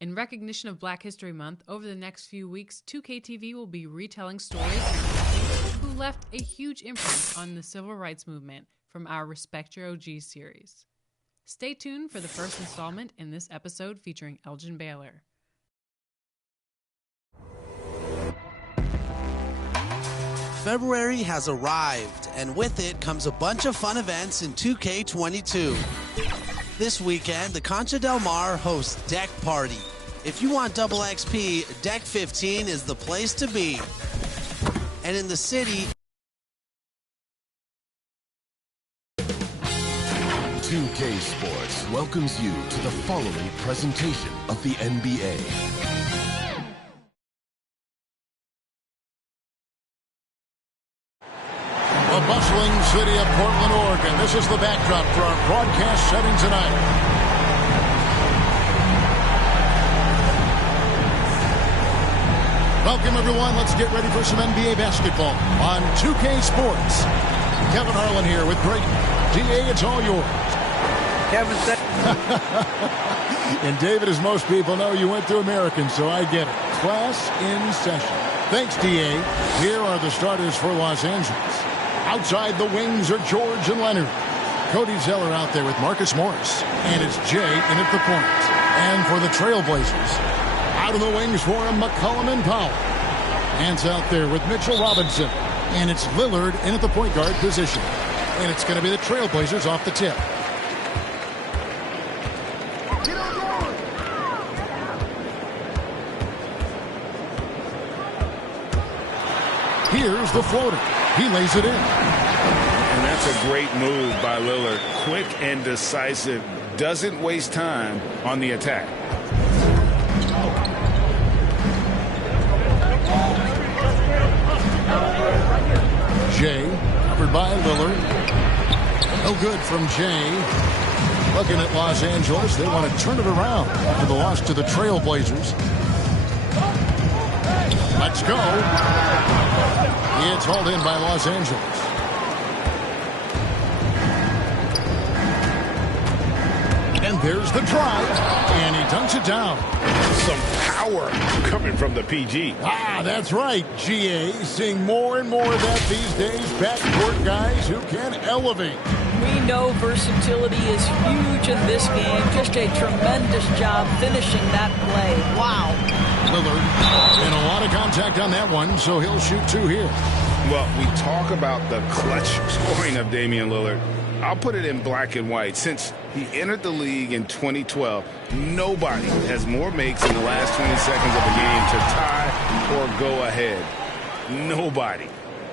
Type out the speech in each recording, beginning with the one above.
In recognition of Black History Month, over the next few weeks, 2K TV will be retelling stories of people who left a huge imprint on the civil rights movement from our Respect Your OG series. Stay tuned for the first installment in this episode featuring Elgin Baylor. February has arrived, and with it comes a bunch of fun events in 2K22. This weekend, the Concha Del Mar hosts Deck Party. If you want double XP, Deck 15 is the place to be. And in the city, 2K Sports welcomes you to the following presentation of the NBA. The bustling city of Portland, Oregon. This is the backdrop for our broadcast setting tonight. Welcome, everyone. Let's get ready for some NBA basketball on 2K Sports. Kevin Harlan here with Brayton. DA, it's all yours. Kevin said. And David, as most people know, you went to American, so I get it. Class in session. Thanks, DA. Here are the starters for Los Angeles. Outside the wings are George and Leonard. Cody Zeller out there with Marcus Morris. And it's Jay in at the point. And for the Trailblazers, out of the wings for him, McCollum and Powell. Hands out there with Mitchell Robinson. And it's Lillard in at the point guard position. And it's going to be the Trailblazers off the tip. Here's the floater. He lays it in. And that's a great move by Lillard. Quick and decisive. Doesn't waste time on the attack. Jay, covered by Lillard. No good from Jay. Looking at Los Angeles, they want to turn it around for the loss to the Trailblazers. Let's go. It's hauled in by Los Angeles. And there's the drive. And he dunks it down. Some power coming from the PG. Ah, that's right, GA. Seeing more and more of that these days. Backcourt guys who can elevate. We know versatility is huge in this game. Just a tremendous job finishing that play. Wow. Lillard, and a lot of contact on that one, so he'll shoot two here. Well, we talk about the clutch scoring of Damian Lillard. I'll put it in black and white. Since he entered the league in 2012, nobody has more makes in the last 20 seconds of a game to tie or go ahead. Nobody.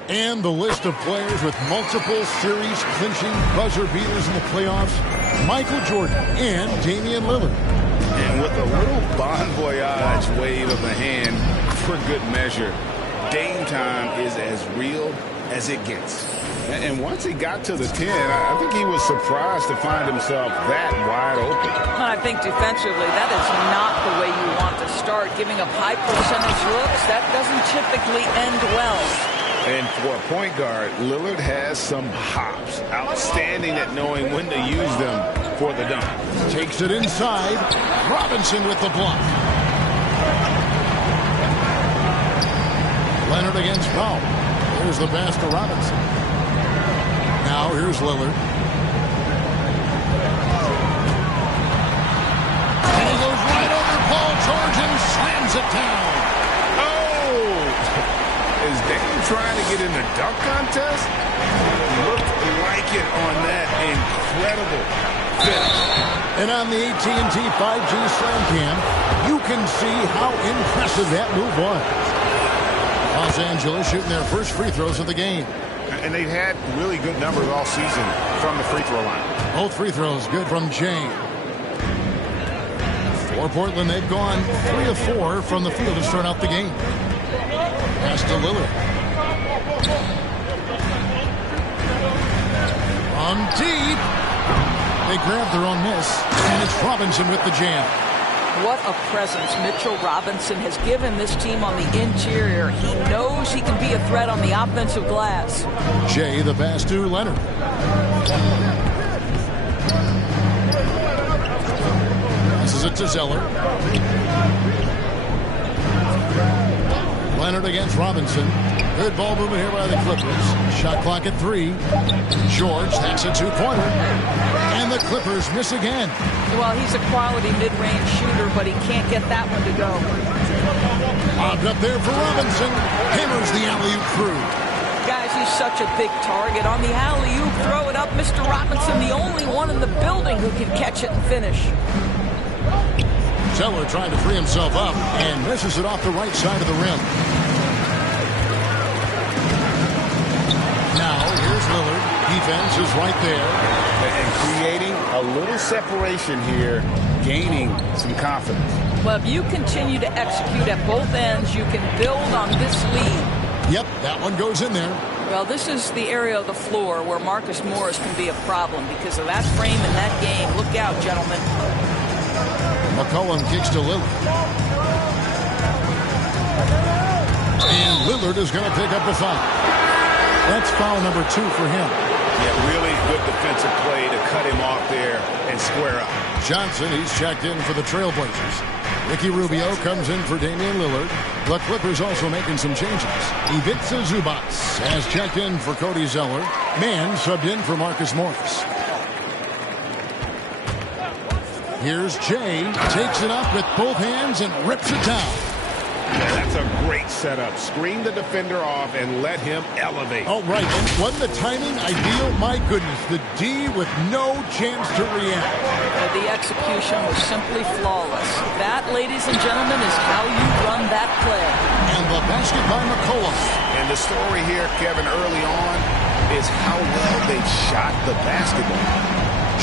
And the list of players with multiple series clinching buzzer beaters in the playoffs: Michael Jordan and Damian Lillard. And with a little bon voyage wave of the hand for good measure, Dame time is as real as it gets. And once he got to the 10, I think he was surprised to find himself that wide open. I think defensively, that is not the way you want to start. Giving up high percentage looks, that doesn't typically end well. And for a point guard, Lillard has some hops. Outstanding at knowing when to use them for the dunk. Takes it inside. Robinson with the block. Leonard against Powell. Here's the pass to Robinson. Now here's Lillard. And he goes right over Paul George and slams it down. Is Dame trying to get in the dunk contest? Looked like it on that incredible finish. And on the AT&T 5G Slam Cam, you can see how impressive that move was. Los Angeles shooting their first free throws of the game. And they've had really good numbers all season from the free throw line. Both free throws good from Jane. For Portland, they've gone 3 of 4 from the field to start out the game. Pass to Lillard. On deep. They grab their own miss. And it's Robinson with the jam. What a presence Mitchell Robinson has given this team on the interior. He knows he can be a threat on the offensive glass. Jay, the pass to Leonard. Passes it to Zeller. Leonard against Robinson. Good ball movement here by the Clippers. Shot clock at 3. George, that's a two-pointer. And the Clippers miss again. Well, he's a quality mid-range shooter, but he can't get that one to go. Lobbed up there for Robinson. Hammers the alley-oop through. Guys, he's such a big target. On the alley-oop, throw it up. Mr. Robinson, the only one in the building who can catch it and finish. Zeller trying to free himself up and misses it off the right side of the rim. Now, here's Lillard. Defense is right there. And creating a little separation here, gaining some confidence. Well, if you continue to execute at both ends, you can build on this lead. Yep, that one goes in there. Well, this is the area of the floor where Marcus Morris can be a problem because of that frame in that game. Look out, gentlemen. McCollum kicks to Lillard. And Lillard is going to pick up the foul. That's foul number 2 for him. Yeah, really good defensive play to cut him off there and square up. Johnson, he's checked in for the Trailblazers. Ricky Rubio comes in for Damian Lillard. The Clippers also making some changes. Ivica Zubac has checked in for Cody Zeller. Mann subbed in for Marcus Morris. Here's Jay. Takes it up with both hands and rips it down. Yeah, that's a great setup. Screen the defender off and let him elevate. Oh, right. And wasn't the timing ideal? My goodness. The D with no chance to react. The execution was simply flawless. That, ladies and gentlemen, is how you run that play. And the basket by McCollum. And the story here, Kevin, early on is how well they shot the basketball.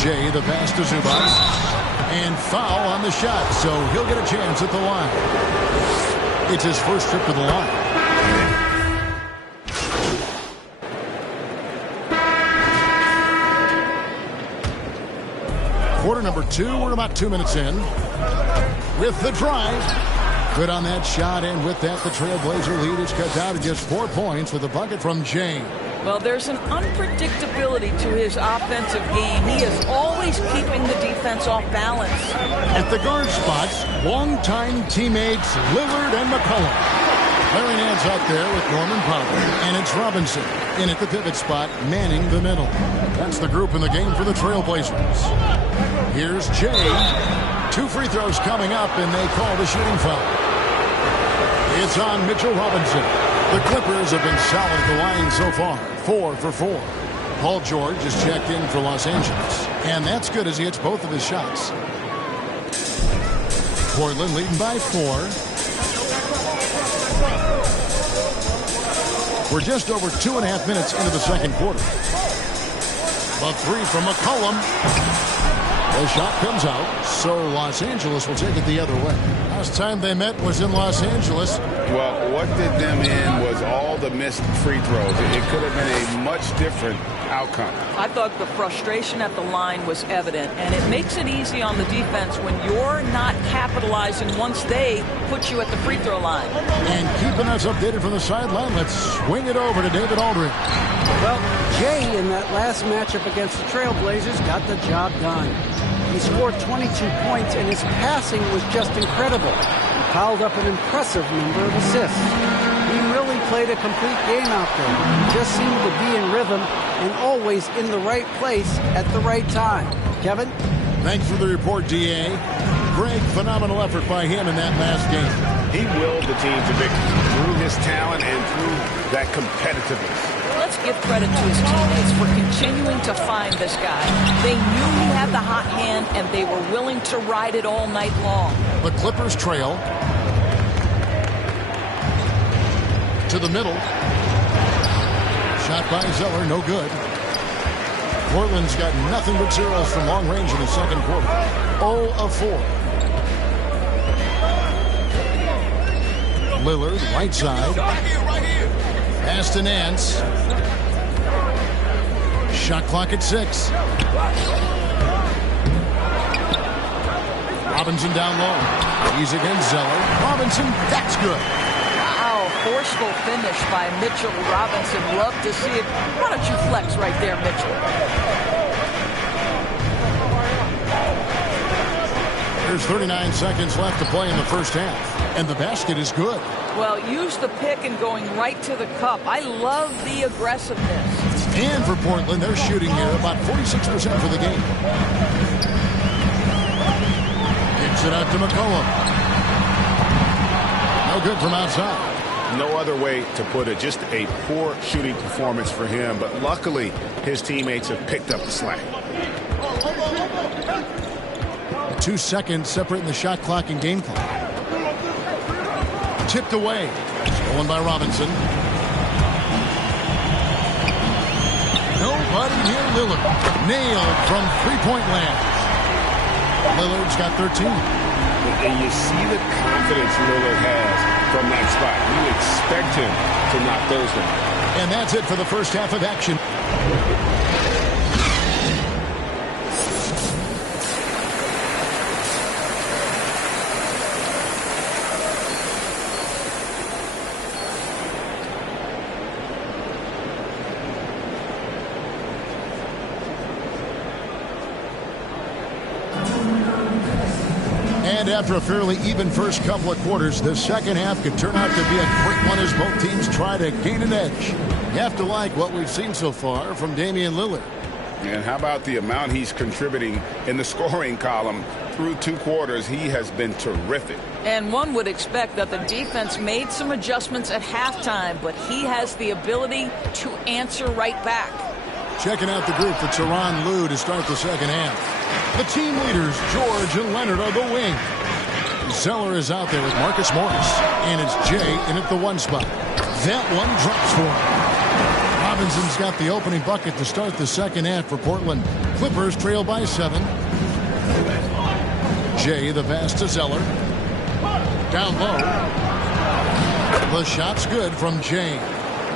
Jay, the pass to Zubac. And foul on the shot, so he'll get a chance at the line. It's his first trip to the line. Quarter number 2, we're about 2 minutes in. With the drive. Good on that shot, and with that, the Trailblazer lead is cut down to just 4 points with a bucket from Jane. Well, there's an unpredictability to his offensive game. He is always keeping the defense off balance. At the guard spots, longtime teammates Lillard and McCollum. Larry Nance out there with Norman Powell, and it's Robinson in at the pivot spot, manning the middle. That's the group in the game for the Trailblazers. Here's Jay. 2 free throws coming up, and they call the shooting foul. It's on Mitchell Robinson. The Clippers have been solid at the line so far, 4 for 4. Paul George is checked in for Los Angeles. And that's good as he hits both of his shots. Portland leading by 4. We're just over 2.5 minutes into the second quarter. A three from McCollum. The shot comes out, so Los Angeles will take it the other way. Last time they met was in Los Angeles. Well, what did them in was all the missed free throws. It could have been a much different outcome. I thought the frustration at the line was evident, and it makes it easy on the defense when you're not capitalizing once they put you at the free throw line. And keeping us updated from the sideline, let's swing it over to David Aldridge. Well, Jay in that last matchup against the Trailblazers got the job done. He scored 22 points, and his passing was just incredible. He piled up an impressive number of assists. He really played a complete game out there. He just seemed to be in rhythm and always in the right place at the right time. Kevin? Thanks for the report, D.A. Greg, phenomenal effort by him in that last game. He willed the team to victory through his talent and through that competitiveness. Let's give credit to his teammates for continuing to find this guy. They knew he had the hot hand, and they were willing to ride it all night long. The Clippers trail. To the middle. Shot by Zeller, no good. Portland's got nothing but zeros from long range in the second quarter. 0 of 4. Lillard, right side. Pass to Nance. Shot clock at 6. Robinson down low. He's against Zeller. Robinson, that's good. Wow, forceful finish by Mitchell Robinson. Love to see it. Why don't you flex right there, Mitchell? There's 39 seconds left to play in the first half. And the basket is good. Well, use the pick and going right to the cup. I love the aggressiveness. And for Portland, they're shooting here about 46% for the game. Kicks it out to McCollum. No good from outside. No other way to put it. Just a poor shooting performance for him. But luckily, his teammates have picked up the slack. 2 seconds separating the shot clock and game clock. Tipped away. Stolen by Robinson. Nobody near Lillard. Nailed from three-point land. Lillard's got 13. And you see the confidence Lillard has from that spot. You expect him to knock those down. And that's it for the first half of action. And after a fairly even first couple of quarters, the second half could turn out to be a great one as both teams try to gain an edge. You have to like what we've seen so far from Damian Lillard. And how about the amount he's contributing in the scoring column through 2 quarters? He has been terrific. And one would expect that the defense made some adjustments at halftime, but he has the ability to answer right back. Checking out the group for Tyronn Lue to start the second half. The team leaders, George and Leonard, are the wing. Zeller is out there with Marcus Morris. And it's Jay in at the 1 spot. That one drops for him. Robinson's got the opening bucket to start the second half for Portland. Clippers trail by 7. Jay, the pass to Zeller. Down low. The shot's good from Jay.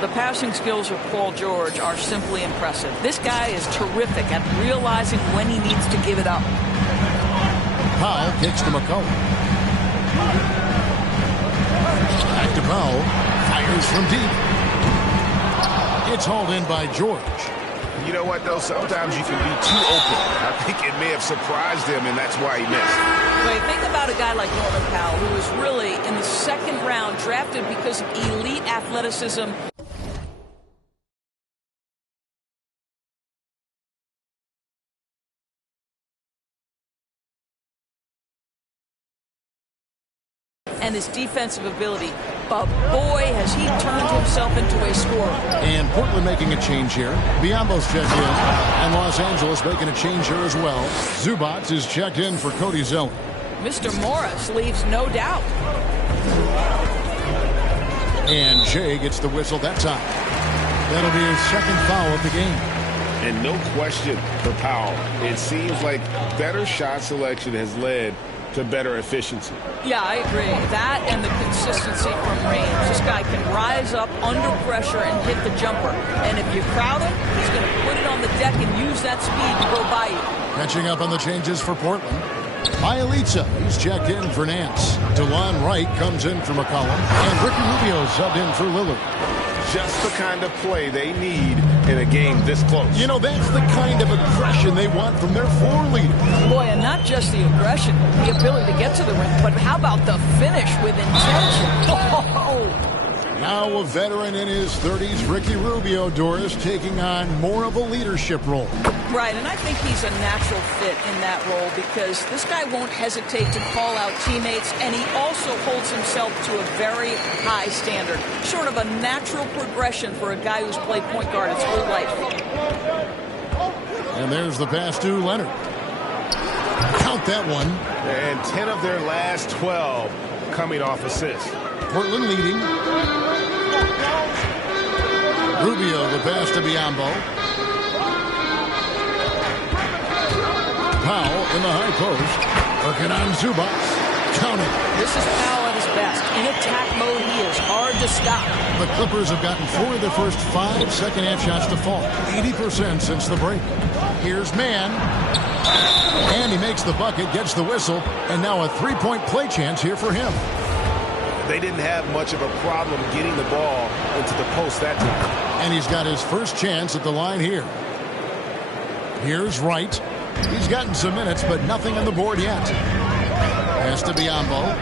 The passing skills of Paul George are simply impressive. This guy is terrific at realizing when he needs to give it up. Powell kicks to McCollum. Back to Powell. Fires from deep. It's hauled in by George. You know what, though? Sometimes you can be too open. I think it may have surprised him, and that's why he missed. Wait, think about a guy like Norman Powell, who was really in the second round drafted because of elite athleticism. And his defensive ability. but boy, has he turned himself into a scorer. And Portland making a change here. Biombo's checked in. And Los Angeles making a change here as well. Zubats is checked in for Cody Zeller. Mr. Morris leaves no doubt. And Jay gets the whistle that time. That'll be his second foul of the game. And no question for Powell. It seems like better shot selection has led to better efficiency. Yeah, I agree. That and the consistency from range. This guy can rise up under pressure and hit the jumper. And if you crowd him, he's going to put it on the deck and use that speed to go by you. Catching up on the changes for Portland. Bielitsa, he's checked in for Nance. DeLon Wright comes in for McCollum. And Ricky Rubio subbed in for Lillard. Just the kind of play they need in a game this close. You know, that's the kind of aggression they want from their floor leader. Boy, and not just the aggression, the ability to get to the rim, but how about the finish with intention? Oh. Now a veteran in his 30s, Ricky Rubio, Doris, taking on more of a leadership role. Right, and I think he's a natural fit in that role because this guy won't hesitate to call out teammates, and he also holds himself to a very high standard. Sort of a natural progression for a guy who's played point guard his whole life. And there's the pass to Leonard. Count that one. And 10 of their last 12 coming off assists. Portland leading. Rubio, the pass to Biombo. Powell in the high post. Working on Zubats. Counting. This is Powell at his best. In attack mode, he is hard to stop. The Clippers have gotten 4 of their first 5 second-half shots to fall. 80% since the break. Here's Mann. And he makes the bucket, gets the whistle, and now a 3-point play chance here for him. They didn't have much of a problem getting the ball into the post that time. And he's got his first chance at the line here. Here's Wright. He's gotten some minutes, but nothing on the board yet. Pass to Biombo.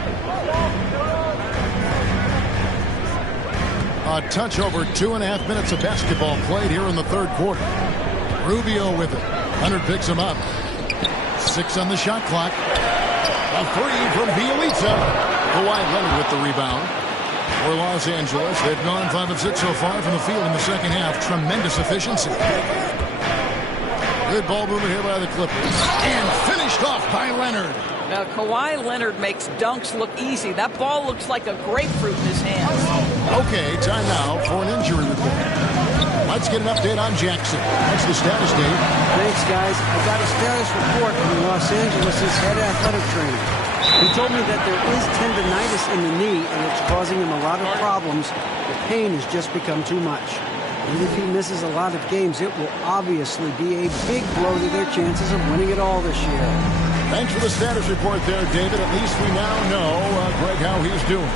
A touch over 2.5 minutes of basketball played here in the third quarter. Rubio with it. Leonard picks him up. 6 on the shot clock. A 3 from Bielitsa. Kawhi Leonard with the rebound. For Los Angeles, they've gone 5 of 6 so far from the field in the second half. Tremendous efficiency. Good ball movement here by the Clippers. And finished off by Leonard. Now, Kawhi Leonard makes dunks look easy. That ball looks like a grapefruit in his hands. Okay, time now for an injury report. Let's get an update on Jackson. What's the status, Dave? Thanks, guys. I got a status report from Los Angeles' head athletic trainer. He told me that there is tendinitis in the knee, and it's causing him a lot of problems. The pain has just become too much. And if he misses a lot of games, it will obviously be a big blow to their chances of winning it all this year. Thanks for the status report there, David. At least we now know, Greg, how he's doing.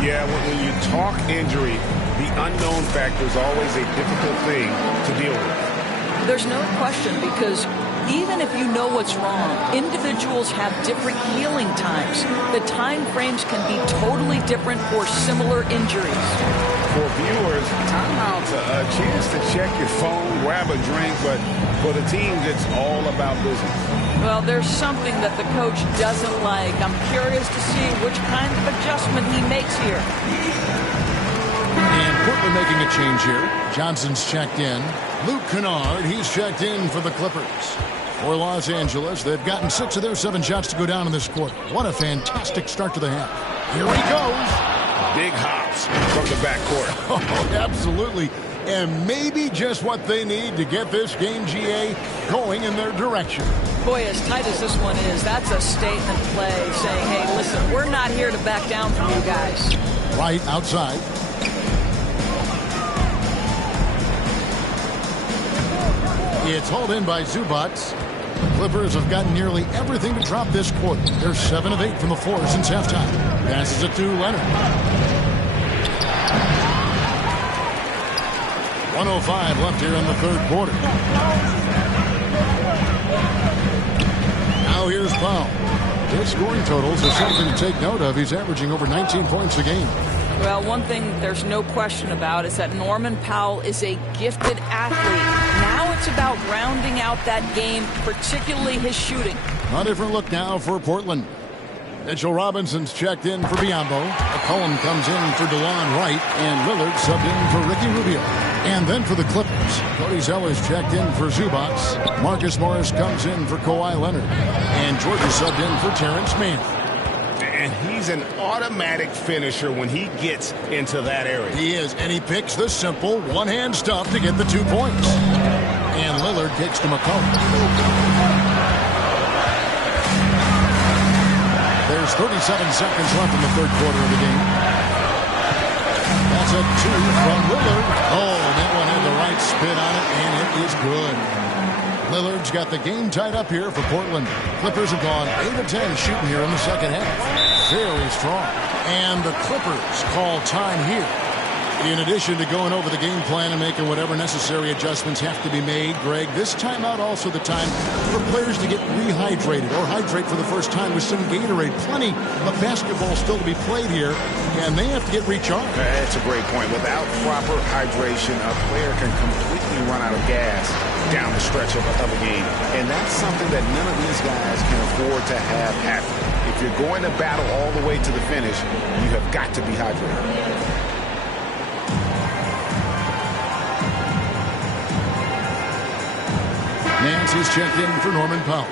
Yeah, when you talk injury, the unknown factor is always a difficult thing to deal with. There's no question, because even if you know what's wrong, individuals have different healing times. The time frames can be totally different for similar injuries. For viewers, timeout's a chance to check your phone, grab a drink, but for the teams, it's all about business. Well, there's something that the coach doesn't like. I'm curious to see which kind of adjustment he makes here. And Portland making a change here. Johnson's checked in. Luke Kennard, he's checked in for the Clippers. For Los Angeles, they've gotten 6 of their 7 shots to go down in this quarter. What a fantastic start to the half. Here he goes. Big hops from the backcourt. Oh, absolutely. And maybe just what they need to get this game, GA, going in their direction. Boy, as tight as this one is, that's a statement play saying, hey, listen, we're not here to back down from you guys. Right outside. It's hauled in by Zubats. Clippers have gotten nearly everything to drop this quarter. They're 7 of 8 from the floor since halftime. Passes it to Leonard. 1:05 left here in the third quarter. Now here's Powell. His scoring totals are something to take note of. He's averaging over 19 points a game. Well, one thing there's no question about is that Norman Powell is a gifted athlete. Now it's about rounding out that game, particularly his shooting. A different look now for Portland. Mitchell Robinson's checked in for Biyombo. McCollum comes in for DeLon Wright. And Lillard subbed in for Ricky Rubio. And then for the Clippers, Cody Zeller's checked in for Zubac. Marcus Morris comes in for Kawhi Leonard. And Georgia subbed in for Terrence Mann. And he's an automatic finisher when he gets into that area. He is, and he picks the simple one-hand stuff to get the 2 points. And Lillard kicks to McCollum. There's 37 seconds left in the third quarter of the game. That's a 2 from Lillard. Oh, that one had the right spin on it, and it is good. Lillard's got the game tied up here for Portland. Clippers have gone 8 of 10 shooting here in the second half. Very strong. And the Clippers call time here. In addition to going over the game plan and making whatever necessary adjustments have to be made, Greg, this timeout also the time for players to get rehydrated or hydrate for the first time with some Gatorade. Plenty of basketball still to be played here, and they have to get recharged. That's a great point. Without proper hydration, a player can completely run out of gas down the stretch of a game. And that's something that none of these guys can afford to have happen. If you're going to battle all the way to the finish, you have got to be hydrated. Nancy's checked in for Norman Powell.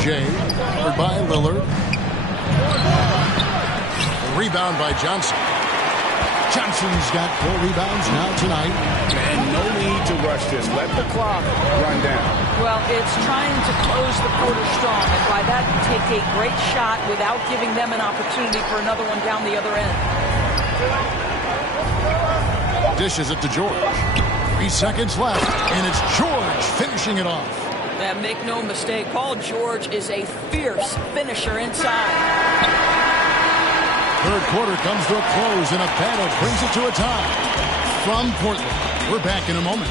Jay, covered by Lillard. A rebound by Johnson. Johnson's got 4 rebounds now tonight. And no need to rush this. Let the clock run down. Well, it's trying to close the quarter strong, and by that, take a great shot without giving them an opportunity for another one down the other end. Dishes it to George. 3 seconds left, and it's George finishing it off. And make no mistake, Paul George is a fierce finisher inside. Third quarter comes to a close, and a battle brings it to a tie. From Portland, we're back in a moment.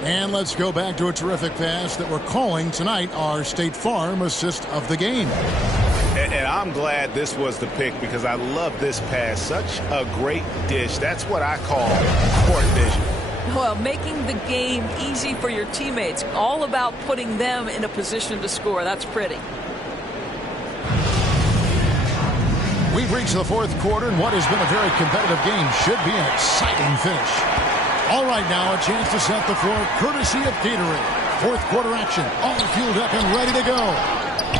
And let's go back to a terrific pass that we're calling tonight our State Farm assist of the game. And I'm glad this was the pick because I love this pass. Such a great dish. That's what I call court vision. Well, making the game easy for your teammates. All about putting them in a position to score. That's pretty. We've reached the fourth quarter, and what has been a very competitive game should be an exciting finish. All right, now a chance to set the floor courtesy of Gatorade. Fourth quarter action, all fueled up and ready to go.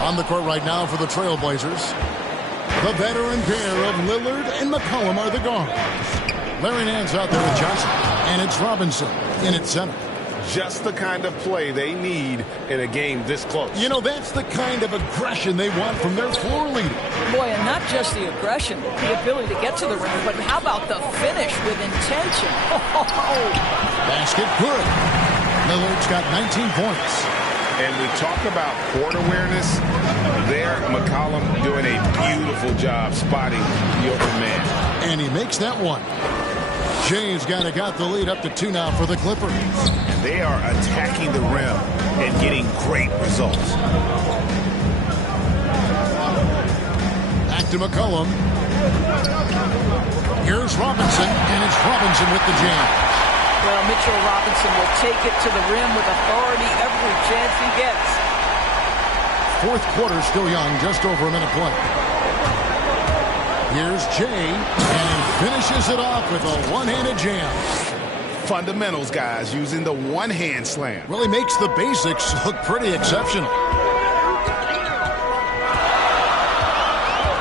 On the court right now for the Trailblazers, the veteran pair of Lillard and McCollum are the guards. Larry Nance out there with Johnson, and it's Robinson in at center. Just the kind of play they need in a game this close. You know, that's the kind of aggression they want from their floor leader. Boy, and not just the aggression, the ability to get to the rim, but how about the finish with intention? Basket good. Lillard's got 19 points. And we talk about court awareness. There, McCollum doing a beautiful job spotting the open man. And he makes that one. Jay's got the lead up to 2 now for the Clippers. And they are attacking the rim and getting great results. Back to McCollum. Here's Robinson, and it's Robinson with the jam. Well, Mitchell Robinson will take it to the rim with authority every chance he gets. Fourth quarter still young, just over a minute play. Here's Jay, and he finishes it off with a one-handed jam. Fundamentals, guys, using the one-hand slam. Really makes the basics look pretty exceptional.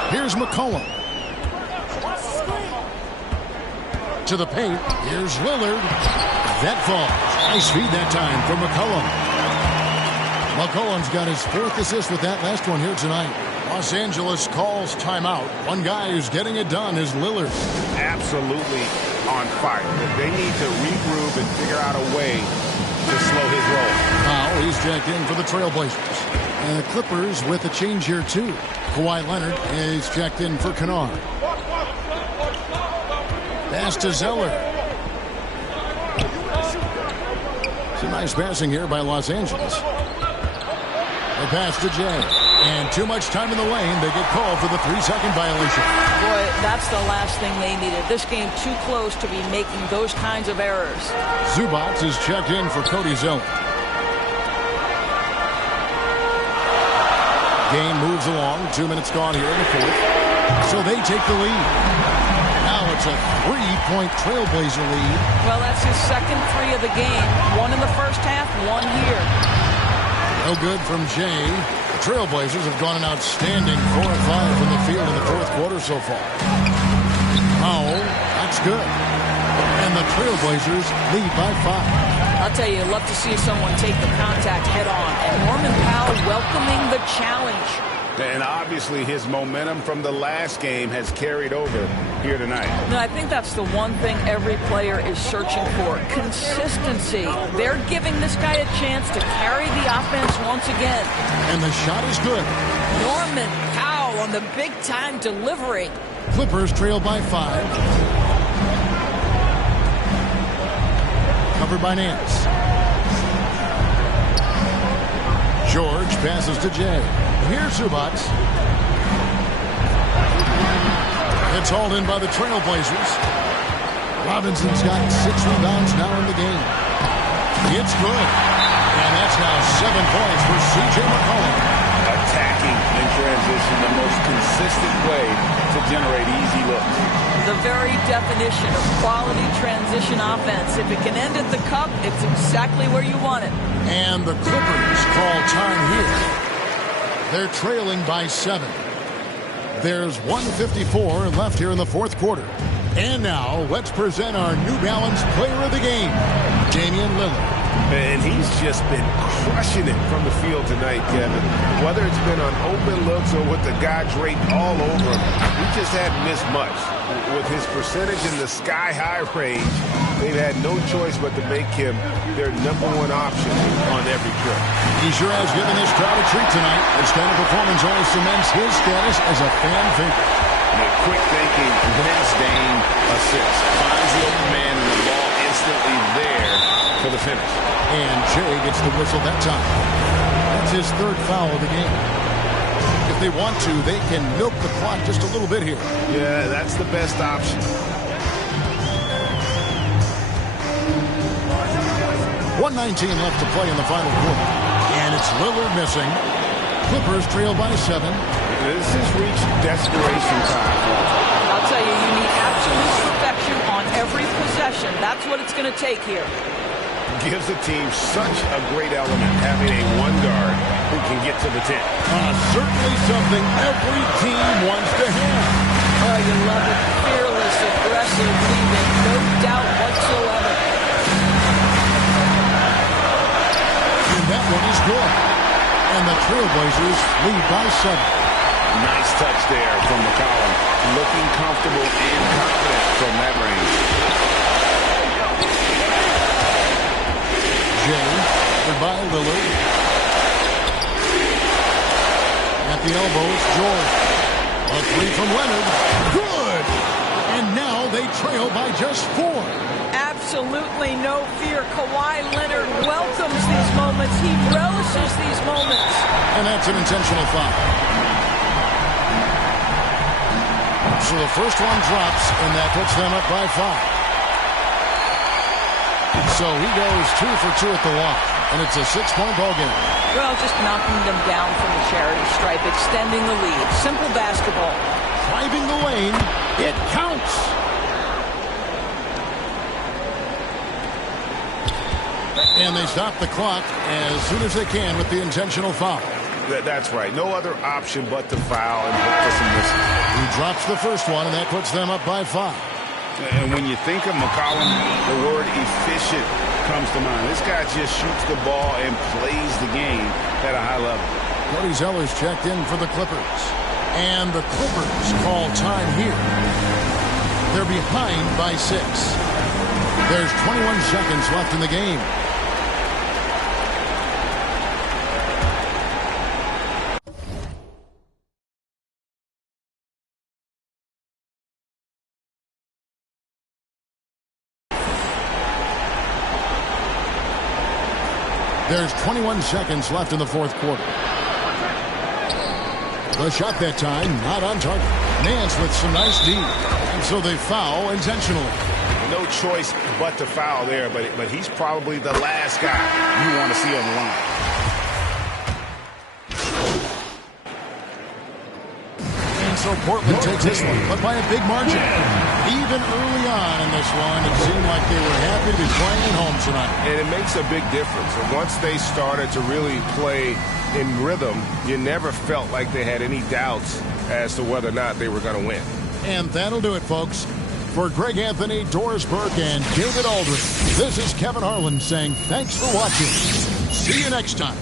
Here's McCollum. To the paint. Here's Lillard. That falls. Nice feed that time from McCollum. McCollum's got his 4th assist with that last one here tonight. Los Angeles calls timeout. One guy who's getting it done is Lillard. Absolutely on fire. They need to regroup and figure out a way to slow his roll. Now he's jacked in for the Trailblazers. And the Clippers with a change here, too. Kawhi Leonard is checked in for Kennard. Pass to Zeller. Some nice passing here by Los Angeles. The pass to Jay. And too much time in the lane. They get called for the 3-second violation. Boy, that's the last thing they needed. This game too close to be making those kinds of errors. Zubac is checked in for Cody Zeller. Game moves along. 2 minutes gone here in the fourth. So they take the lead. Now it's a 3-point Trailblazer lead. Well, that's his second 3 of the game. 1 in the first half, 1 here. No good from Jay. The Trailblazers have gone an outstanding 4 of 5 from the field in the fourth quarter so far. Powell, that's good. And the Trailblazers lead by 5. I'll tell you, love to see someone take the contact head on. And Norman Powell welcoming the challenge. And obviously his momentum from the last game has carried over here tonight. No, I think that's the one thing every player is searching for. Consistency. They're giving this guy a chance to carry the offense once again. And the shot is good. Norman Powell on the big-time delivery. Clippers trail by 5. Covered by Nance. George passes to Jay. Here's Zubac. It's hauled in by the Trailblazers. Robinson's got 6 rebounds now in the game. It's good. And that's now 7 points for C.J. McCollum. Attacking in transition, the most consistent way to generate easy looks. The very definition of quality transition offense. If it can end at the cup, it's exactly where you want it. And the Clippers call time here. They're trailing by 7. There's 1:54 left here in the fourth quarter. And now, let's present our New Balance Player of the Game, Damian Lillard. And he's just been crushing it from the field tonight, Kevin. Whether it's been on open looks or with the guy draped all over him, he just hadn't missed much. With his percentage in the sky-high range, they've had no choice but to make him their #1 option on every trip. He sure has given this crowd a treat tonight. His standing performance only cements his status as a fan favorite. Quick thinking, pass, Dame, assist. Finds the open man and the ball instantly there for the finish. And Jay gets the whistle that time. That's his 3rd foul of the game. If they want to, they can milk the clock just a little bit here. Yeah, that's the best option. 1:19 left to play in the final quarter. And it's Lillard missing. Clippers trail by 7. This has reached desperation time. I'll tell you, you need absolute perfection on every possession. That's what it's going to take here. Gives the team such a great element having a 1 guard who can get to the 10. Certainly something every team wants to have. Oh, you love it. Fearless, aggressive, leaving no doubt whatsoever. And that one is good. And the Trailblazers lead by 7. Nice touch there from McCollum. Looking comfortable and confident from that range. Jay, goodbye Lillard. At the elbow, it's George. A 3 from Leonard. Good! And now they trail by just 4. Absolutely no fear. Kawhi Leonard welcomes these moments. He relishes these moments. And that's an intentional foul. So the first one drops, and that puts them up by 5. So he goes 2 for 2 at the line, and it's a 6-point ball game. Well, just knocking them down from the charity stripe, extending the lead. Simple basketball. Driving the lane, it counts. And they stop the clock as soon as they can with the intentional foul. That's right. No other option but to foul and hope for some misses. He drops the first one, and that puts them up by 5. And when you think of McCollum, the word efficient comes to mind. This guy just shoots the ball and plays the game at a high level. Cody Zeller's checked in for the Clippers. And the Clippers call time here. They're behind by 6. There's 21 seconds left in the game. There's 21 seconds left in the fourth quarter. The shot that time, not on target. Nance with some nice D. And so they foul intentionally. No choice but to foul there, but he's probably the last guy you want to see on the line. And so Portland takes this one, but by a big margin. Even early on in this one, it seemed like they were happy to be playing at home tonight. And it makes a big difference. And once they started to really play in rhythm, you never felt like they had any doubts as to whether or not they were going to win. And that'll do it, folks. For Greg Anthony, Doris Burke, and David Aldridge, this is Kevin Harlan saying thanks for watching. See you next time.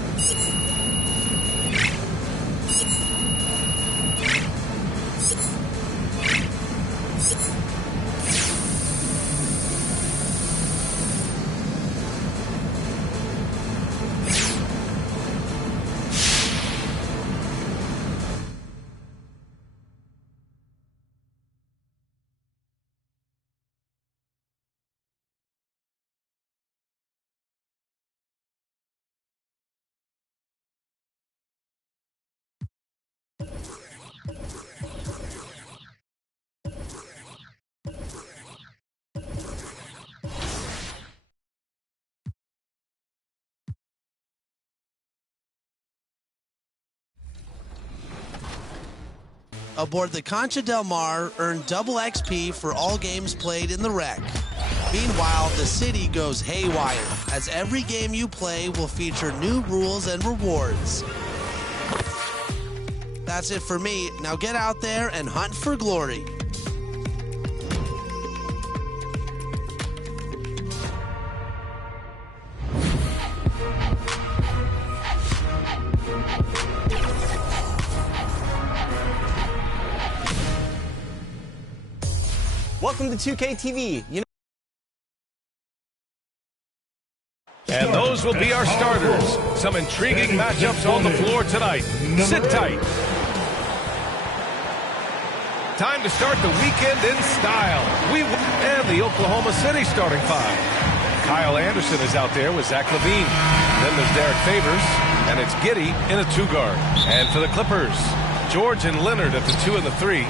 Aboard the Concha Del Mar, earn double XP for all games played in the wreck. Meanwhile, the city goes haywire, as every game you play will feature new rules and rewards. That's it for me. Now get out there and hunt for glory. Welcome to 2K TV. And those will be our starters. Some intriguing matchups on the floor tonight. Sit tight. Time to start the weekend in style. And the Oklahoma City starting five. Kyle Anderson is out there with Zach LaVine. Then there's Derek Favors, and it's Giddey in a two-guard. And for the Clippers, George and Leonard at the 2 and the 3.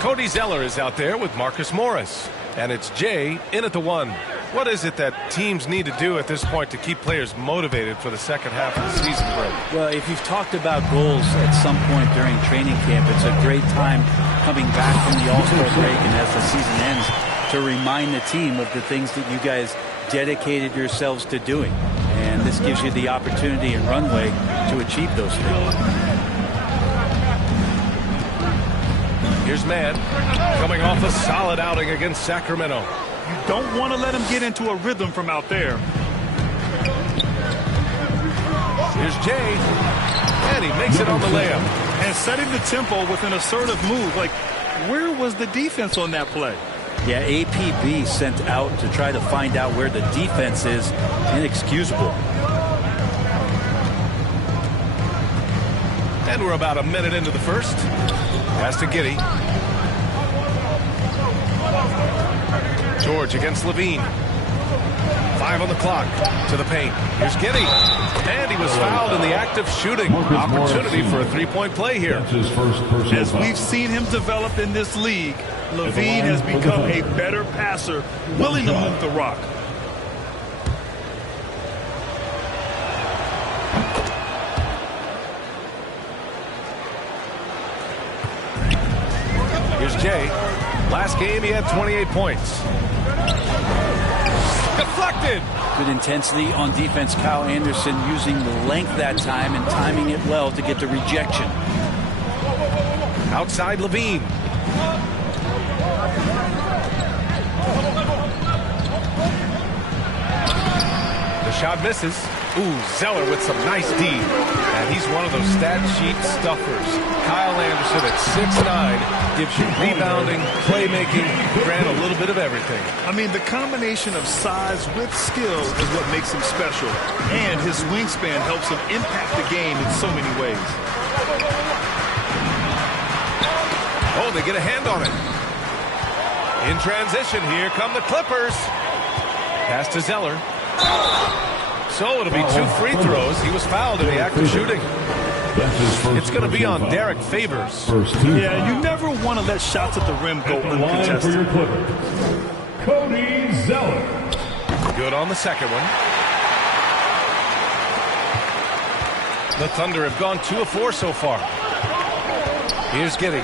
Cody Zeller is out there with Marcus Morris. And it's Jay in at the 1. What is it that teams need to do at this point to keep players motivated for the second half of the season break? Well, if you've talked about goals at some point during training camp, it's a great time coming back from the All-Star break and as the season ends to remind the team of the things that you guys dedicated yourselves to doing. And this gives you the opportunity and runway to achieve those things. Here's Mann, coming off a solid outing against Sacramento. You don't want to let him get into a rhythm from out there. Here's Jay, and he makes it on the layup. And setting the tempo with an assertive move. Like, where was the defense on that play? Yeah, APB sent out to try to find out where the defense is. Inexcusable. And we're about a minute into the first. Pass to Giddey. George against LaVine. 5 on the clock. To the paint. Here's Giddey. And he was fouled in the act of shooting. Opportunity for a three-point play here. As we've seen him develop in this league, LaVine has become a better passer, willing to move the rock. Here's Jay. Last game, he had 28 points. Deflected. Good intensity on defense. Kyle Anderson using the length that time and timing it well to get the rejection. Outside LaVine. The shot misses. Ooh, Zeller with some nice D. And he's one of those stat sheet stuffers. Kyle Anderson at 6'9" gives you rebounding, playmaking, grant a little bit of everything. I mean, the combination of size with skill is what makes him special. And his wingspan helps him impact the game in so many ways. Oh, they get a hand on it. In transition, here come the Clippers. Pass to Zeller. So it'll be 2 free throws. He was fouled in the act of shooting. It's going to be on Derek Favors. Yeah, you never want to let shots at the rim go uncontested. Cody Zeller. Good on the second one. The Thunder have gone 2 of 4 so far. Here's Giddey.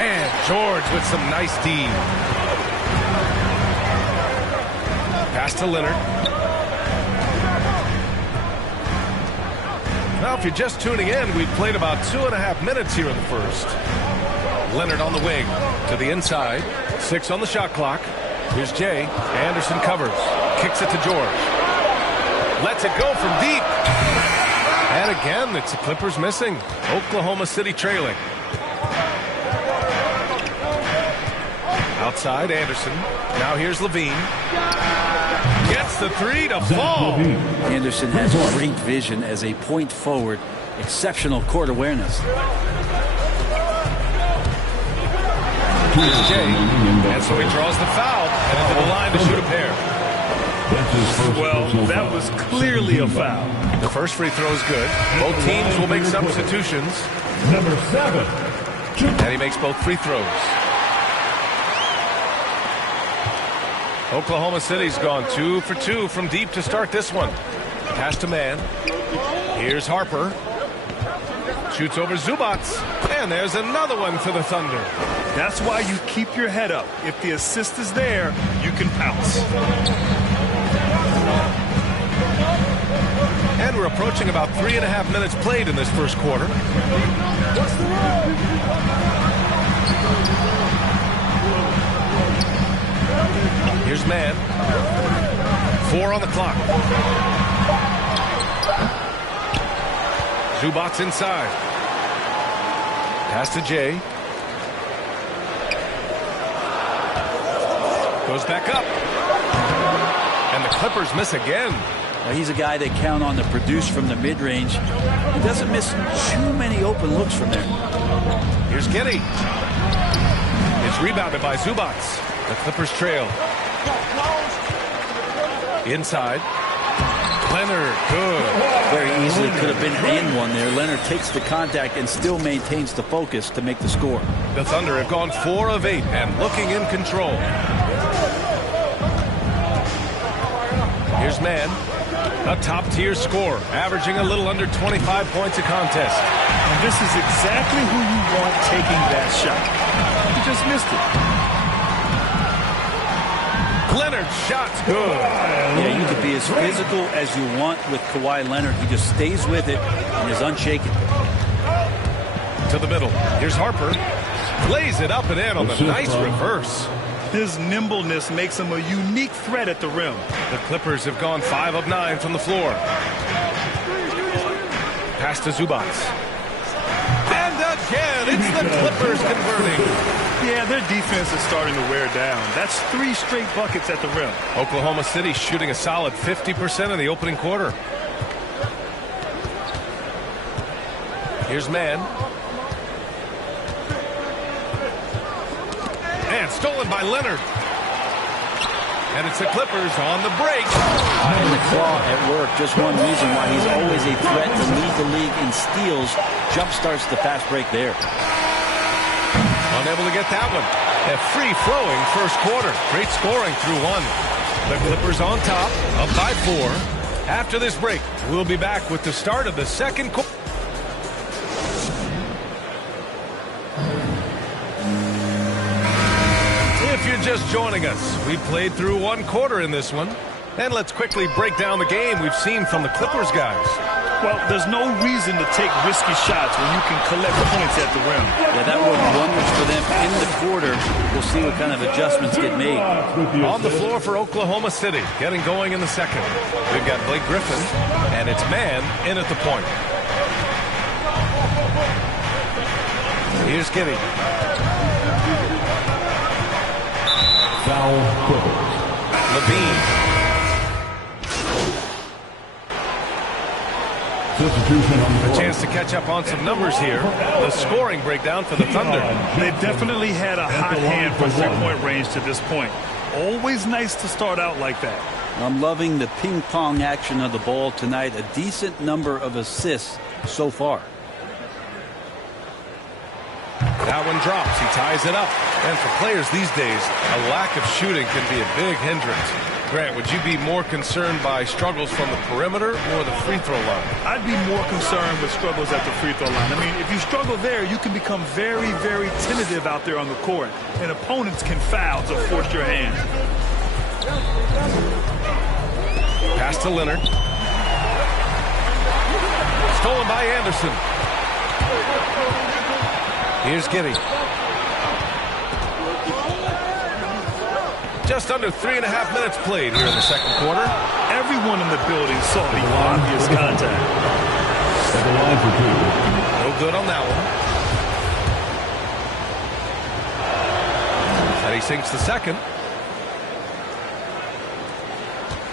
And George with some nice D. Pass to Leonard. Now, if you're just tuning in, we've played about 2.5 minutes here in the first. Leonard on the wing to the inside. 6 on the shot clock. Here's Jay. Anderson covers. Kicks it to George. Lets it go from deep. And again, it's the Clippers missing. Oklahoma City trailing. Outside, Anderson. Now here's Levine. Gets the 3 to fall. Anderson has great vision as a point forward. Exceptional court awareness. Here's Jay. And so he draws the foul. And into the line to shoot a pair. Well, that was clearly a foul. The first free throw is good. Both teams will make substitutions. Number 7. And he makes both free throws. Oklahoma City's gone 2 for 2 from deep to start this one. Pass to man. Here's Harper. Shoots over Zubac. And there's another one for the Thunder. That's why you keep your head up. If the assist is there, you can pounce. And we're approaching about 3.5 minutes played in this first quarter. Here's man. 4 on the clock. Zubac inside. Pass to Jay. Goes back up. And the Clippers miss again. Now he's a guy they count on to produce from the mid-range. He doesn't miss too many open looks from there. Here's Giddey. It's rebounded by Zubac. The Clippers trail. Inside. Leonard, good. Very easily could have been and one there. Leonard takes the contact and still maintains the focus to make the score. The Thunder have gone 4 of 8 and looking in control. Here's man. A top-tier scorer, averaging a little under 25 points a contest. And this is exactly who you want taking that shot. He just missed it. Leonard's shot's good. Yeah, you could be as physical as you want with Kawhi Leonard. He just stays with it and is unshaken. To the middle. Here's Harper. Lays it up and in on the nice reverse. His nimbleness makes him a unique threat at the rim. The Clippers have gone 5 of 9 from the floor. Pass to Zubac. And again, it's the Clippers converting. Yeah, their defense is starting to wear down. That's 3 straight buckets at the rim. Oklahoma City shooting a solid 50% in the opening quarter. Here's man. And stolen by Leonard. And it's the Clippers on the break. And the claw at work. Just one reason why he's always a threat to lead the league in steals. Jump starts the fast break there. Unable to get that one. A free-flowing first quarter. Great scoring through 1. The Clippers on top, up by 4. After this break, we'll be back with the start of the second quarter. If you're just joining us, we played through 1 quarter in this one. And let's quickly break down the game we've seen from the Clippers guys. Well, there's no reason to take risky shots when you can collect points at the rim. Yeah, that worked wonders for them in the quarter. We'll see what kind of adjustments get made. On the floor for Oklahoma City, getting going in the second. We've got Blake Griffin, and it's man in at the point. Here's Giddey. Foul equivalent. Levine. A chance to catch up on some numbers here. The scoring breakdown for the Thunder. They definitely had a hot hand for three-point range to this point. Always nice to start out like that. I'm loving the ping-pong action of the ball tonight. A decent number of assists so far. That one drops. He ties it up. And for players these days, a lack of shooting can be a big hindrance. Grant, would you be more concerned by struggles from the perimeter or the free throw line? I'd be more concerned with struggles at the free throw line. I mean, if you struggle there, you can become very, very tentative out there on the court, and opponents can foul to force your hand. Pass to Leonard. Stolen by Anderson. Here's Giddey. Just under 3.5 minutes played here in the second quarter. Everyone in the building saw the obvious contact. No good on that one. And he sinks the second.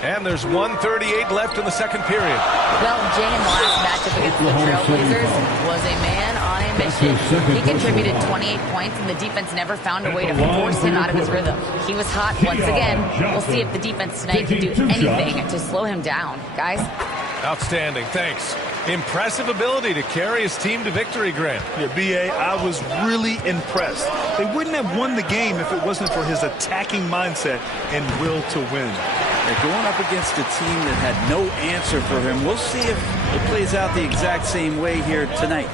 And there's 1:38 left in the second period. Well, Jay in the last matchup against the Trailblazers was a man on a mission. He contributed 28 points, and the defense never found a way to force him out of his rhythm. He was hot once again. We'll see if the defense tonight can do anything to slow him down. Guys? Outstanding. Thanks. Impressive ability to carry his team to victory, Grant. Yeah, B.A., I was really impressed. They wouldn't have won the game if it wasn't for his attacking mindset and will to win. They're going up against a team that had no answer for him. We'll see if it plays out the exact same way here tonight.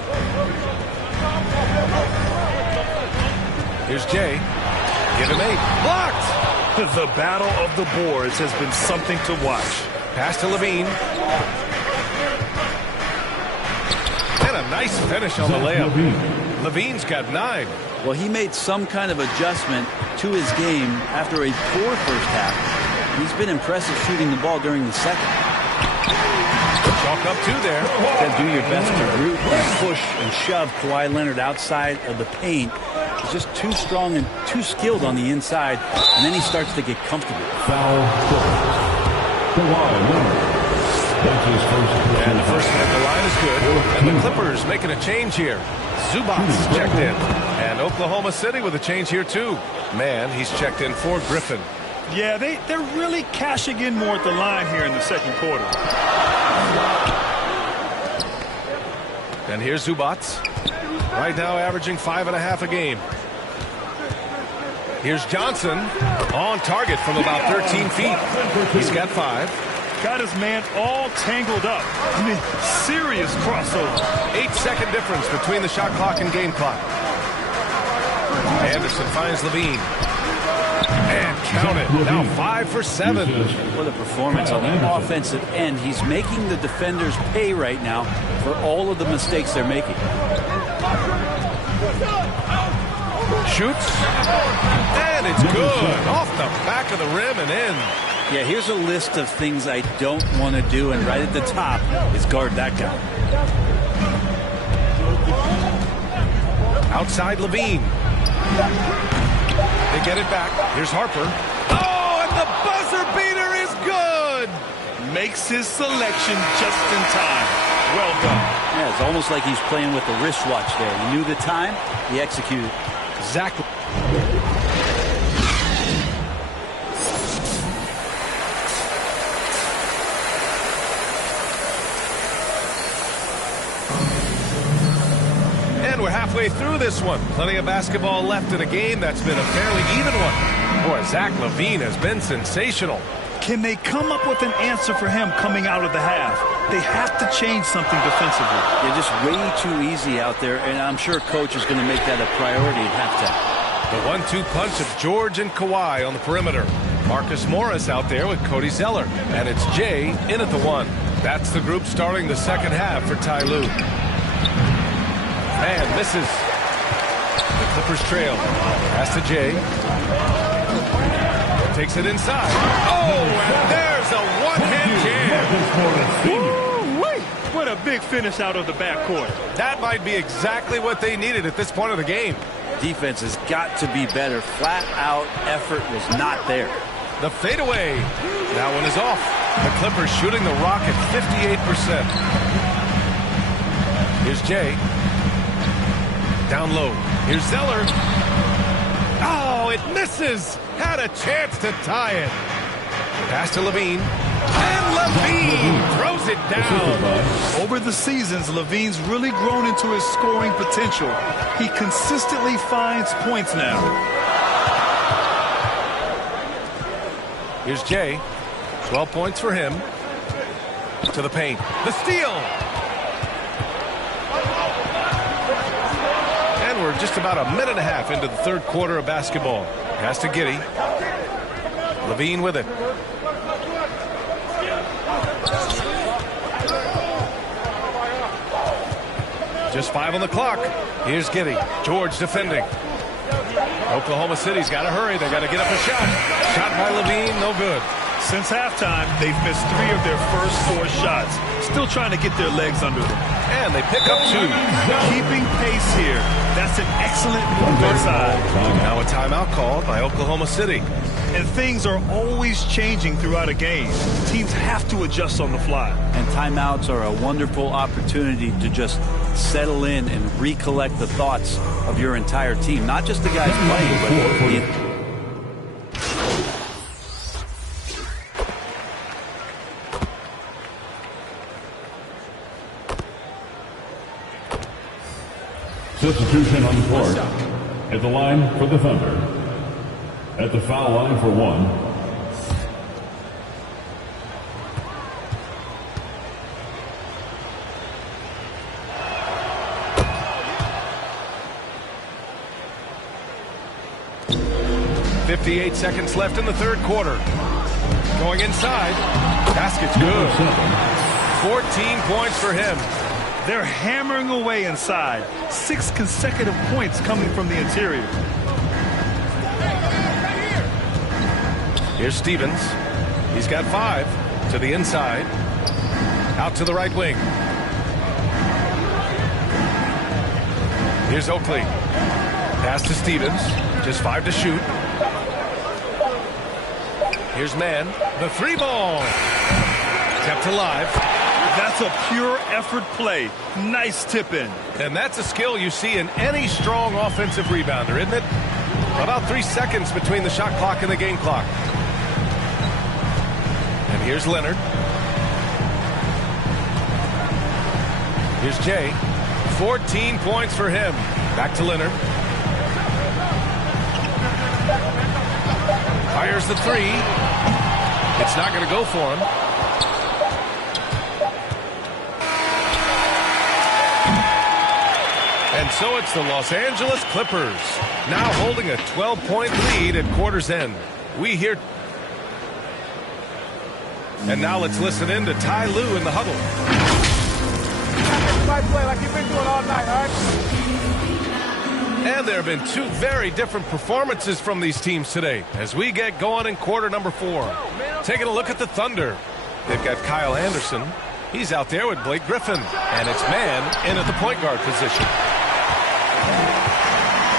Here's Jay. Give him 8. Blocked! The battle of the boards has been something to watch. Pass to Levine. And a nice finish on the layup. Levine's got 9. Well, he made some kind of adjustment to his game after a poor first half. He's been impressive shooting the ball during the second. Chalk up 2 there. Got to do your best to root and push and shove Kawhi Leonard outside of the paint. He's just too strong and too skilled on the inside, and then he starts to get comfortable. Foul. Kawhi Leonard. And the first one at the line is good. And the Clippers making a change here. Zubats checked in. And Oklahoma City with a change here too. Man, he's checked in for Griffin. Yeah, they're really cashing in more at the line here in the second quarter. And here's Zubats. Right now averaging 5.5 a game. Here's Johnson on target from about 13 feet. He's got 5. Got his man all tangled up. I mean, serious crossover. 8-second difference between the shot clock and game clock. Anderson finds Levine. And count it. Now 5 for 7. What a performance on the offensive end. He's making the defenders pay right now for all of the mistakes they're making. Shoots. And it's good. Off the back of the rim and in. Yeah, here's a list of things I don't want to do, and right at the top is guard that guy. Outside Levine. They get it back. Here's Harper. Oh, and the buzzer beater is good. Makes his selection just in time. Well done. Yeah, it's almost like he's playing with the wristwatch there. He knew the time. He executed. Zach. We're halfway through this one. Plenty of basketball left in a game that's been a fairly even one. Boy, Zach LaVine has been sensational. Can they come up with an answer for him coming out of the half? They have to change something defensively. They're just way too easy out there, and I'm sure Coach is going to make that a priority at halftime. The 1-2 punch of George and Kawhi on the perimeter. Marcus Morris out there with Cody Zeller. And it's Jay in at the 1. That's the group starting the second half for Ty Lue. And misses. The Clippers trail. Pass to Jay. Takes it inside. Oh, and there's a one-hand jam. Woo-wee! What a big finish out of the backcourt. That might be exactly what they needed at this point of the game. Defense has got to be better. Flat-out effort was not there. The fadeaway. That one is off. The Clippers shooting the rock at 58%. Here's Jay. Down low. Here's Zeller. Oh, it misses. Had a chance to tie it. Pass to Levine. And Levine throws it down. Over the seasons, Levine's really grown into his scoring potential. He consistently finds points now. Here's Jay. 12 points for him. To the paint. The steal. And we're just about a minute and a half into the third quarter of basketball. Pass to Giddey. Levine with it. Just 5 on the clock. Here's Giddey. George defending. Oklahoma City's got to hurry. They got to get up a shot. Shot by Levine, no good. Since halftime, they've missed 3 of their first 4 shots. Still trying to get their legs under them. And they pick up 2. Keeping pace here. That's an excellent move inside. Now a timeout called by Oklahoma City. And things are always changing throughout a game. Teams have to adjust on the fly. And timeouts are a wonderful opportunity to just settle in and recollect the thoughts of your entire team. Not just the guys playing, but the Substitution on the court. At the line for the Thunder. At the foul line for 1. .58 seconds left in the third quarter. Going inside. Basket's good. 14 points for him. They're hammering away inside. 6 consecutive points coming from the interior. Here's Stevens. He's got 5 to the inside. Out to the right wing. Here's Oakley. Pass to Stevens. Just 5 to shoot. Here's Mann. The 3 ball. Kept alive. That's a pure effort play. Nice tip in. And that's a skill you see in any strong offensive rebounder, isn't it? About 3 seconds between the shot clock and the game clock. And here's Leonard. Here's Jay. 14 points for him. Back to Leonard. Fires the 3. It's not going to go for him. And so it's the Los Angeles Clippers, now holding a 12-point lead at quarter's end. We hear... And now let's listen in to Ty Lue in the huddle. Play like you've been doing all night, all right? And there have been 2 very different performances from these teams today as we get going in quarter number 4. Taking a look at the Thunder. They've got Kyle Anderson. He's out there with Blake Griffin. And it's Mann in at the point guard position.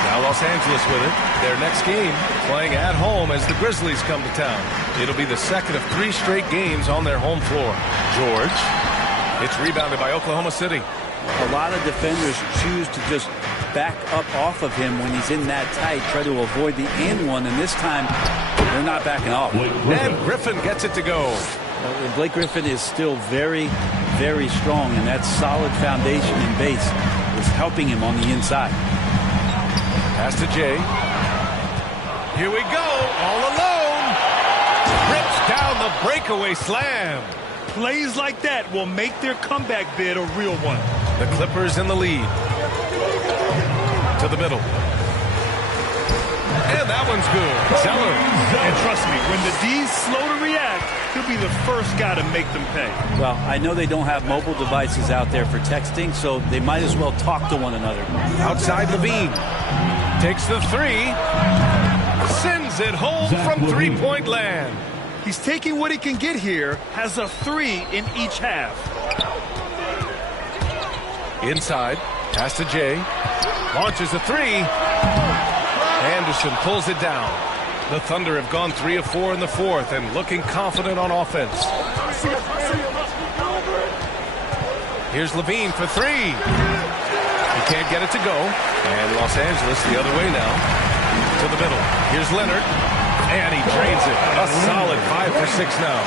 Now Los Angeles with it. Their next game playing at home as the Grizzlies come to town. It'll be the second of 3 straight games on their home floor. George. It's rebounded by Oklahoma City. A lot of defenders choose to just back up off of him when he's in that tight, try to avoid the and one, and this time they're not backing off. And Griffin gets it to go. Blake Griffin is still very, very strong, and that solid foundation in base is helping him on the inside. Pass to Jay. Here we go, all alone. Rips down the breakaway slam. Plays like that will make their comeback bid a real one. The Clippers in the lead. To the middle. And that one's good. Zeller. And trust me, when the D's slow to react, he'll be the first guy to make them pay. Well, I know they don't have mobile devices out there for texting, so they might as well talk to one another. Outside Levine. Takes the three. Sends it home from three-point land. He's taking what he can get here, has a 3 in each half. Inside, pass to Jay. Launches a three. Anderson pulls it down. The Thunder have gone 3 of 4 in the fourth and looking confident on offense. Here's Levine for three. He can't get it to go. And Los Angeles the other way now. To the middle. Here's Leonard. And he drains it. A solid 5 for 6 now.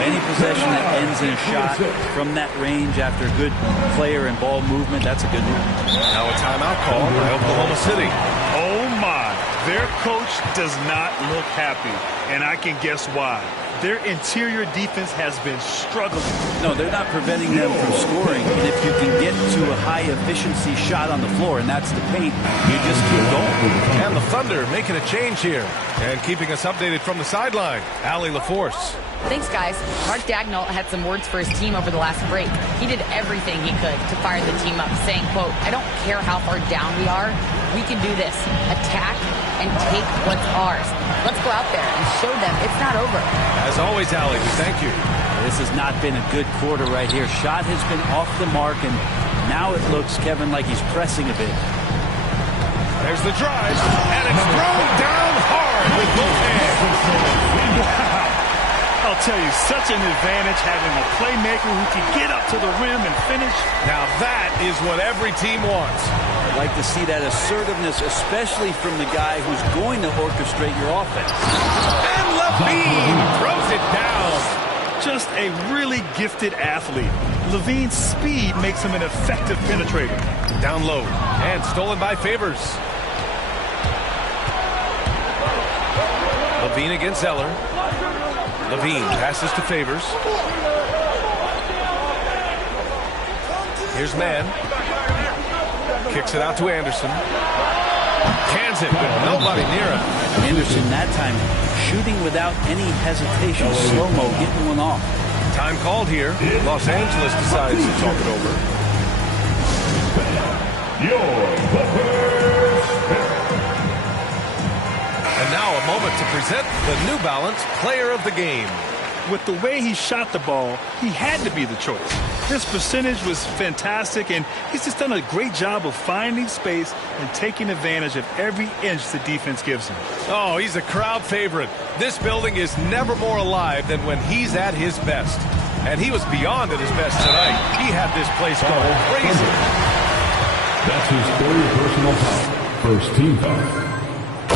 Any possession that ends in a shot from that range after good player and ball movement, that's a good move. Now a timeout call by Oklahoma City. Oh, my. Their coach does not look happy, and I can guess why. Their interior defense has been struggling. No, they're not preventing them from scoring. And if you can get to a high-efficiency shot on the floor, and that's the paint, you just keep going. And the Thunder making a change here. And keeping us updated from the sideline, Allie LaForce. Thanks, guys. Mark Dagnall had some words for his team over the last break. He did everything he could to fire the team up, saying, quote, "I don't care how far down we are. We can do this. Attack and take what's ours. Let's go out there and show them it's not over." As always, Allie, thank you. This has not been a good quarter right here. Shot has been off the mark, and now it looks, Kevin, like he's pressing a bit. There's the drive, and it's thrown down hard with both hands. Wow. I'll tell you, such an advantage having a playmaker who can get up to the rim and finish. Now that is what every team wants. I'd like to see that assertiveness, especially from the guy who's going to orchestrate your offense. And Levine throws it down. Just a really gifted athlete. Levine's speed makes him an effective penetrator. Down low, and stolen by Favors. Levine against Zeller. Levine passes to Favors. Here's Mann. Kicks it out to Anderson. Cans it with nobody near him. Anderson that time shooting without any hesitation. Slow-mo, getting one off. Time called here. Los Angeles decides to talk it over. And now a moment to present the New Balance Player of the Game. With the way he shot the ball, he had to be the choice. His percentage was fantastic, and he's just done a great job of finding space and taking advantage of every inch the defense gives him. Oh, he's a crowd favorite. This building is never more alive than when he's at his best. And he was beyond at his best tonight. He had this place going crazy. That's his third personal foul. First team foul.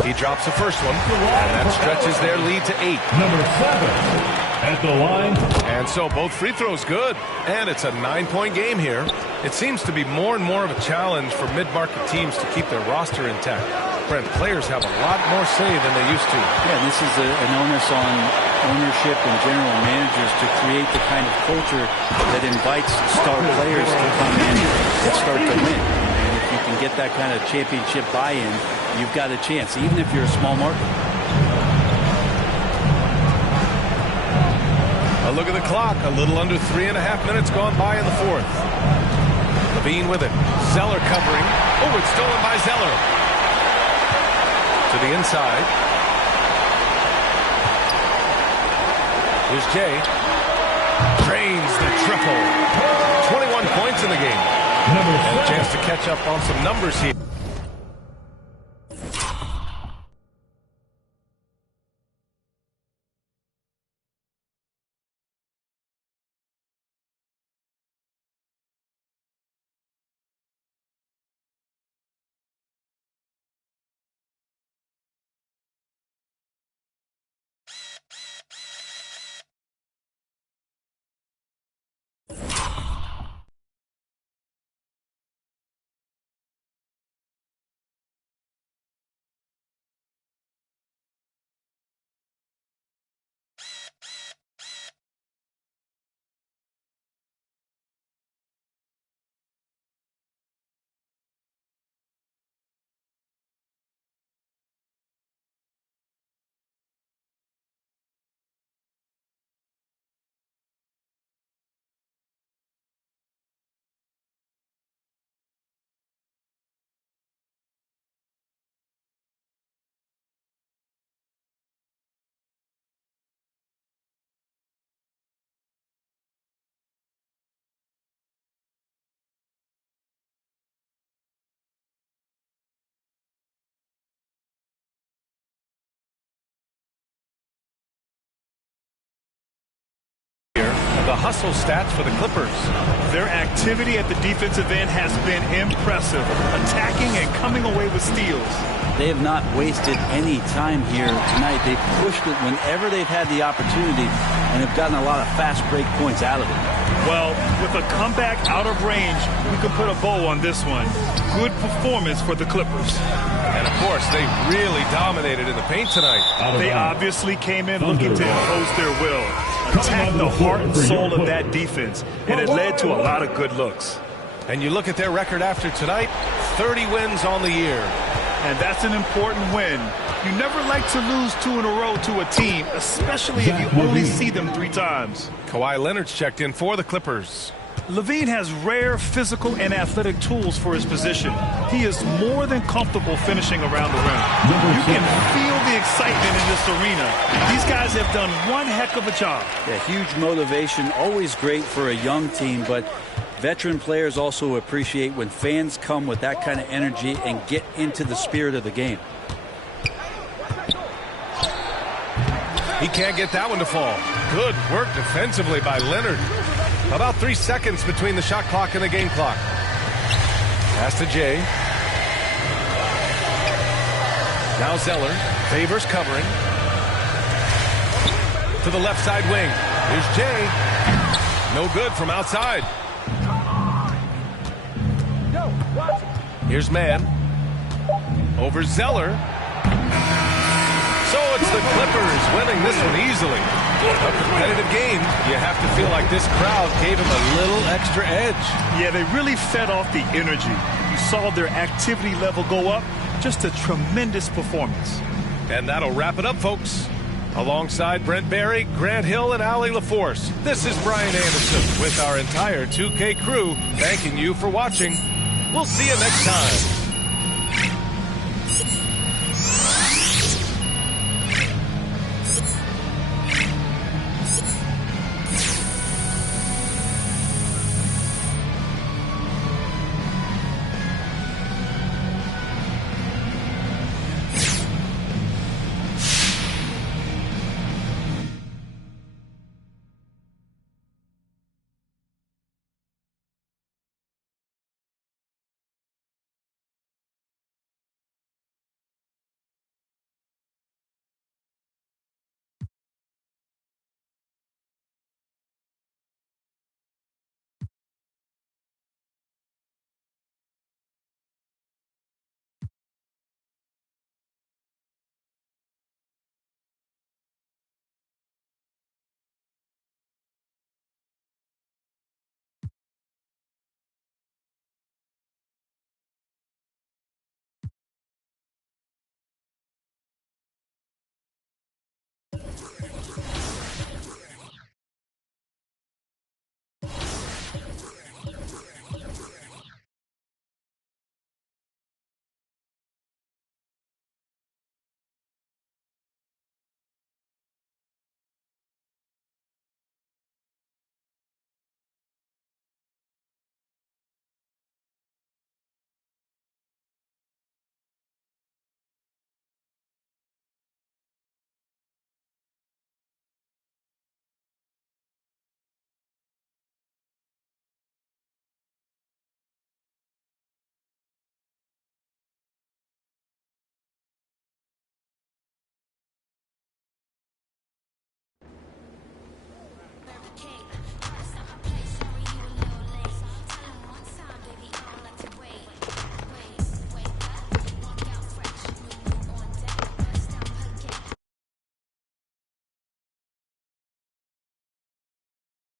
He drops the first one, and that stretches their lead to 8. Number 7 at the line. And so both free throws good, and it's a 9-point game here. It seems to be more and more of a challenge for mid-market teams to keep their roster intact. Brent, players have a lot more say than they used to. Yeah, this is an onus on ownership and general managers to create the kind of culture that invites star players to come in and start to win. And if you can get that kind of championship buy-in, you've got a chance, even if you're a small market. A look at the clock. A little under 3.5 minutes gone by in the fourth. Levine with it. Zeller covering. Oh, it's stolen by Zeller. To the inside. Here's Jay. Drains the triple. 21 points in the game. And a chance to catch up on some numbers here. the hustle stats for the Clippers. Their activity at the defensive end has been impressive, attacking and coming away with steals. They have not wasted any time here tonight. They've pushed it whenever they've had the opportunity and have gotten a lot of fast break points out of it. Well, with a comeback out of range, we can put a bow on this one. Good performance for the Clippers. And, of course, they really dominated in the paint tonight. They obviously came in looking to impose their will, attack the heart and soul of that defense, and it led to a lot of good looks. And you look at their record after tonight, 30 wins on the year. And that's an important win. You never like to lose 2 in a row to a team, especially if you only see them 3 times. Kawhi Leonard's checked in for the Clippers. LaVine has rare physical and athletic tools for his position. He is more than comfortable finishing around the rim. You can feel the excitement in this arena. These guys have done one heck of a job. Yeah, huge motivation, always great for a young team, but veteran players also appreciate when fans come with that kind of energy and get into the spirit of the game. He can't get that one to fall. Good work defensively by Leonard. About 3 seconds between the shot clock and the game clock. Pass to Jay. Now Zeller. Favors covering. To the left side wing. Here's Jay. No good from outside. Here's Mann. Over Zeller. So it's the Clippers winning this one easily. A competitive game. You have to feel like this crowd gave them a little extra edge. Yeah, they really fed off the energy. You saw their activity level go up. Just a tremendous performance. And that'll wrap it up, folks. Alongside Brent Barry, Grant Hill, and Allie LaForce, this is Brian Anderson with our entire 2K crew thanking you for watching. We'll see you next time.